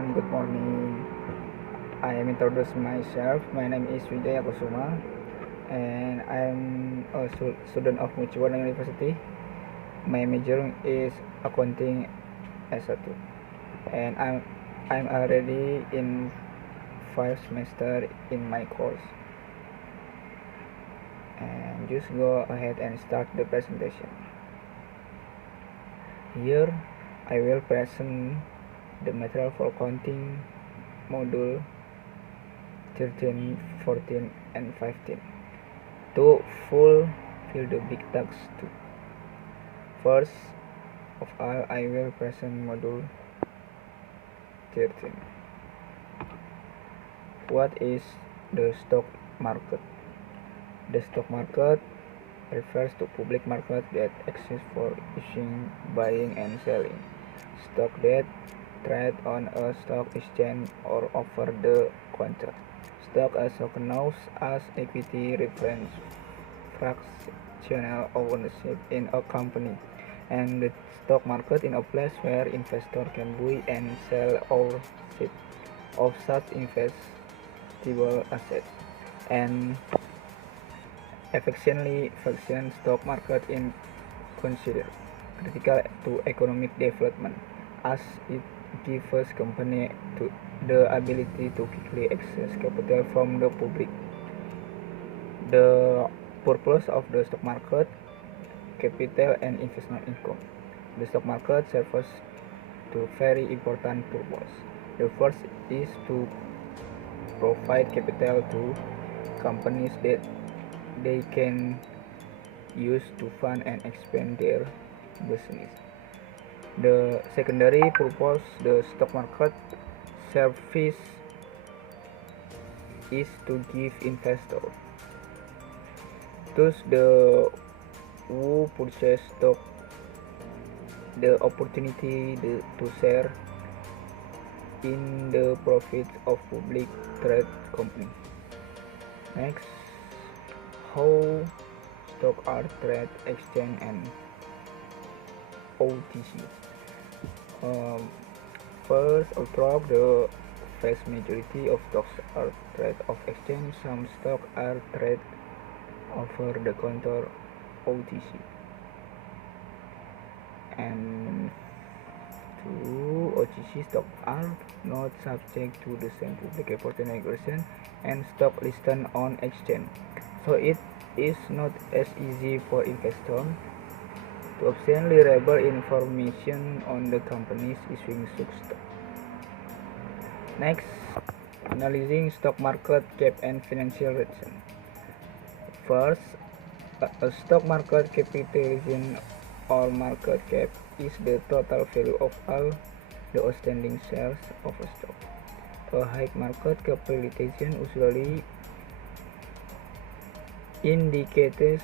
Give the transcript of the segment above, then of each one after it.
everyone, good morning. I am introduce myself. My name is Wijaya Kusuma and I am a student of Muchuan University. My major is accounting S1 and I'm already in 5 semester in my course. And just go ahead and start the presentation. Here I will present the material for accounting module 13, 14, and 15 to fulfill the big tasks too. First of all, I will present module 13. What is the stock market? The stock market refers to public market that exists for issuing, buying, and selling stock that trade on a stock exchange or over the counter. Stock also known as equity represents fractional ownership in a company, and the stock market is a place where investors can buy and sell ownership of such investable assets. And efficiently function stock market is considered critical to economic development as it gives company to the ability to quickly access capital from the public. The purpose of the stock market: capital and investment income. The stock market serves two very important purposes. The first is to provide capital to companies that they can use to fund and expand their business. The secondary purpose the stock market service is to give investors, thus the who purchase stock, the opportunity to share in the profits of public trade company. Next, how stock are traded exchange and OTC. First, although the vast majority of stocks are traded off exchange, some stocks are traded over the counter OTC. And two, OTC stocks are not subject to the same public reporting regulation and stock listed on exchange, so it is not as easy for investors to obtain reliable information on the companies issuing such stock. Next, analyzing stock market cap and financial return. First, a stock market capitalization or market cap is the total value of all the outstanding shares of a stock. A high market capitalization usually indicates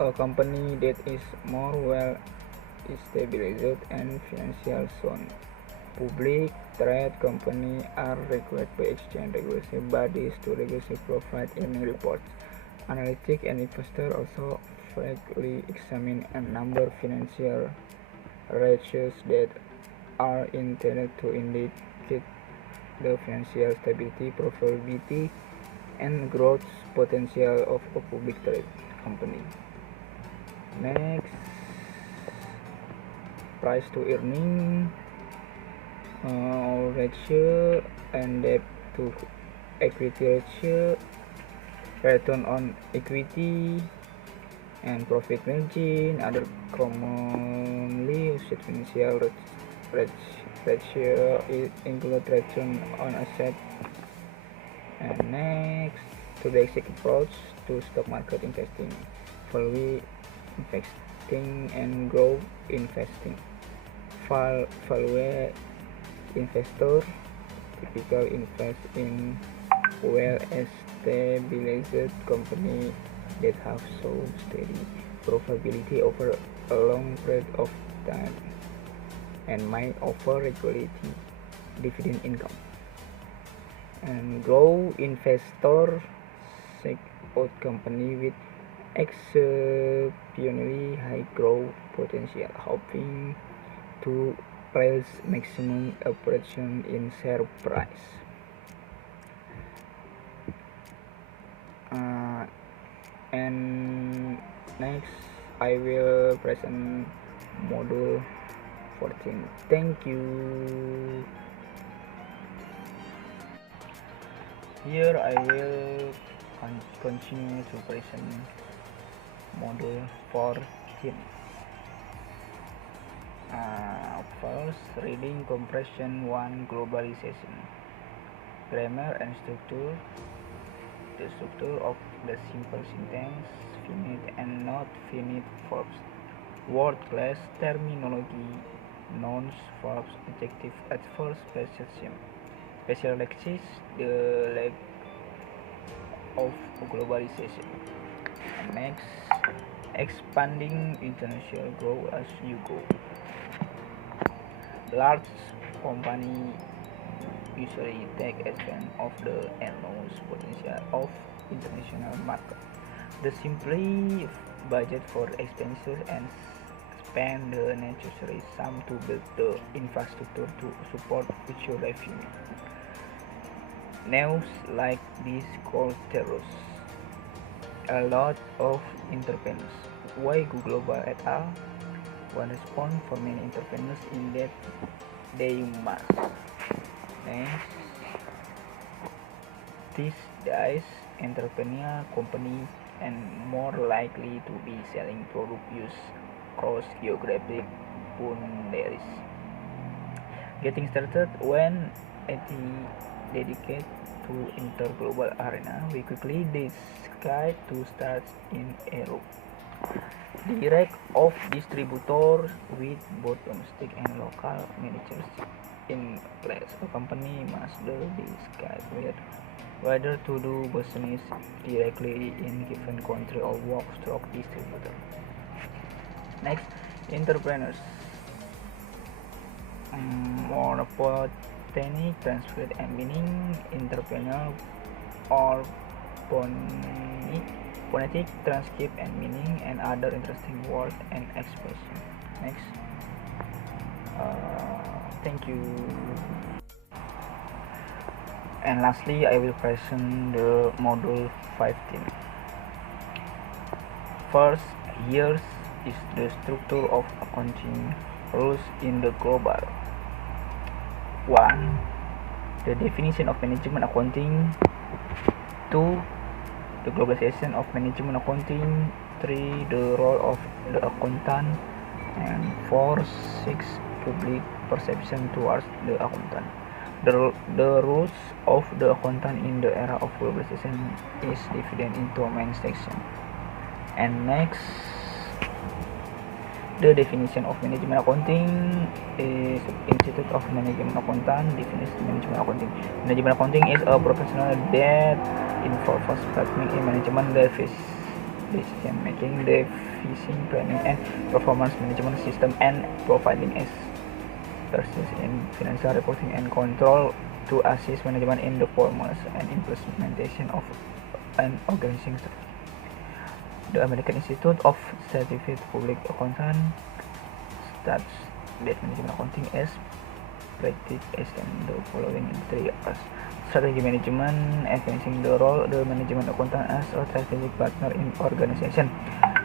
a company that is more well established and financial sound. Public trade companies are required by exchange regulatory bodies to regularly provide earnings reports. Analysts and investors also frequently examine a number of financial ratios that are intended to indicate the financial stability, profitability, and growth potential of a public trade company. Next, price to earning ratio and debt to equity ratio, return on equity, and profit margin. Other commonly used financial ratio include return on asset. And next, to the basic approach to stock market investing: value investing and growth investing. Value investor typically invest in well-established companies that have shown steady profitability over a long period of time and might offer regularly dividend income. And growth investor seek out company with exceptionally high growth potential, hoping to raise maximum appreciation in share price. And next I will present module 14. Thank you. Here I will continue to present module 14. First, reading comprehension 1, globalization. Grammar and structure. The structure of the simple sentence, finite and not finite verbs. Word class, terminology, nouns, verbs, adjective, adverb, special the leg of globalization. Next, expanding international growth as you go. Large company usually take advantage of the enormous potential of international market. They simply budget for expenses and spend the necessary sum to build the infrastructure to support future revenue. News like this called terrorists. A lot of entrepreneurs. Why go global et al? One response for many entrepreneurs in that they must. Next, these days, entrepreneur company and more likely to be selling product use cross geographic boundaries. Getting started when IT dedicated to interglobal arena, we quickly decide to start in Europe. Direct of distributor with both domestic and local managers in place. A company must decide whether to do business directly in given country or work through distributor. Next, entrepreneurs. More botanic translate and meaning entrepreneur or phonetic transcript and meaning and other interesting words and expression. Next, thank you. And lastly, I will present the module 15. First, here is the structure of accounting rules in the global. 1. The definition of management accounting. 2. The globalization of management accounting. 3. The role of the accountant. And 4. 6. Public perception towards the accountant. The rules of the accountant in the era of globalization is divided into main section. And next, the definition of management accounting is Institute of Management Accountant defines management accounting. Management accounting is a professional that involves planning in management, decision making, deficit planning, and performance management system, and providing expertise in financial reporting and control to assist management in the formulation and implementation of an organizing strategy. The American Institute of Certified Public Accountant states that management accounting is practiced as the following in 3 areas: strategy management, advancing the role the management accountant as a strategic partner in organization;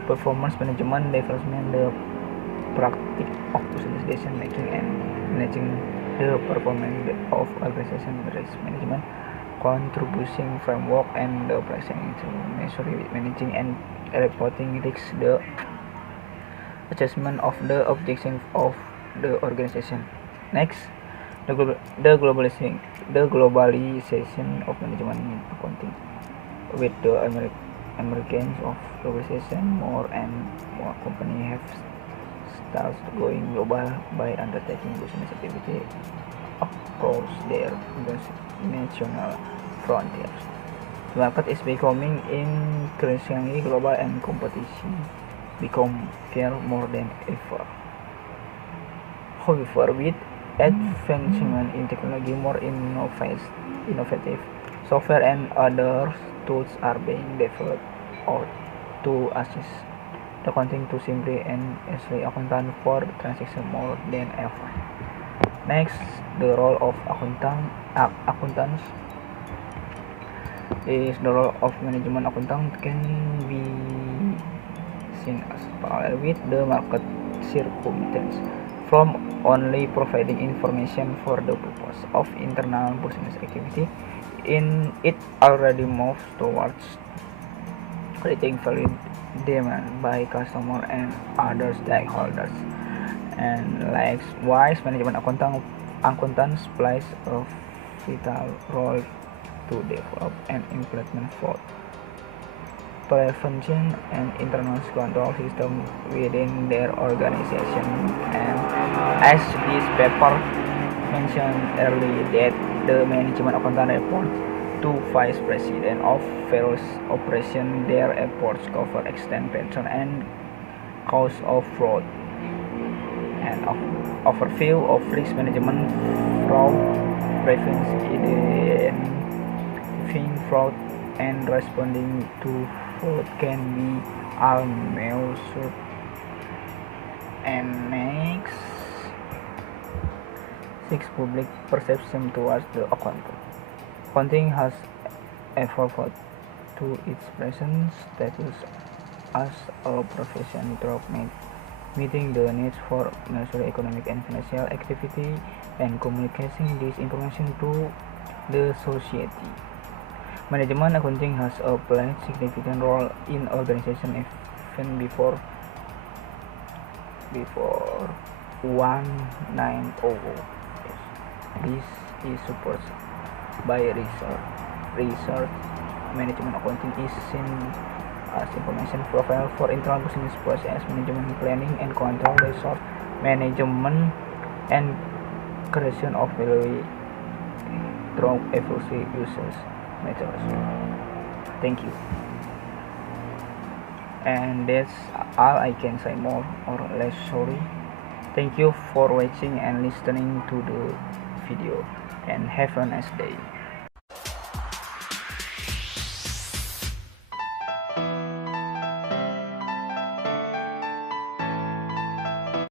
performance management, development the practice of decision making and managing the performance of organization; risk management, contribution framework and the pricing to measure managing and reporting risks, the assessment of the objectives of the organization. Next, the globalization of management accounting. With the emergence of globalization, more and more companies have started going global by undertaking business activity across their national frontiers. The market is becoming increasingly global and competition become far more than ever. However, with advancement in technology, more innovative software and other tools are being developed to assist the accounting to simply and easily accountant for transaction more than ever. Next, the role of accountants is the role of management accountant can be seen as parallel with the market circumstance from only providing information for the purpose of internal business activity. In it already moves towards creating value demand by customer and other stakeholders. And likewise, management accountants plays a vital role to develop and implement fraud prevention and internal control system within their organization. And as this paper mentioned earlier, that the management accountant report to vice president of various operations, their efforts cover extent pattern and cause of fraud and overview of risk management, fraud prevention, identifying fraud and responding to fraud can be all measured. And next, 6. Public perception towards the accounting. Accounting has evolved to its present status as a profession through meeting the needs for measure economic and financial activity and communicating this information to the society. Management accounting has played significant role in organization even before 1900. This is supported by research. Management accounting is seen as information profile for internal business process management, planning and control, resource management, and creation of value through efficiency users methods. Thank you. And that's all I can say, more or less. Sorry. Thank you for watching and listening to the video, and have a nice day.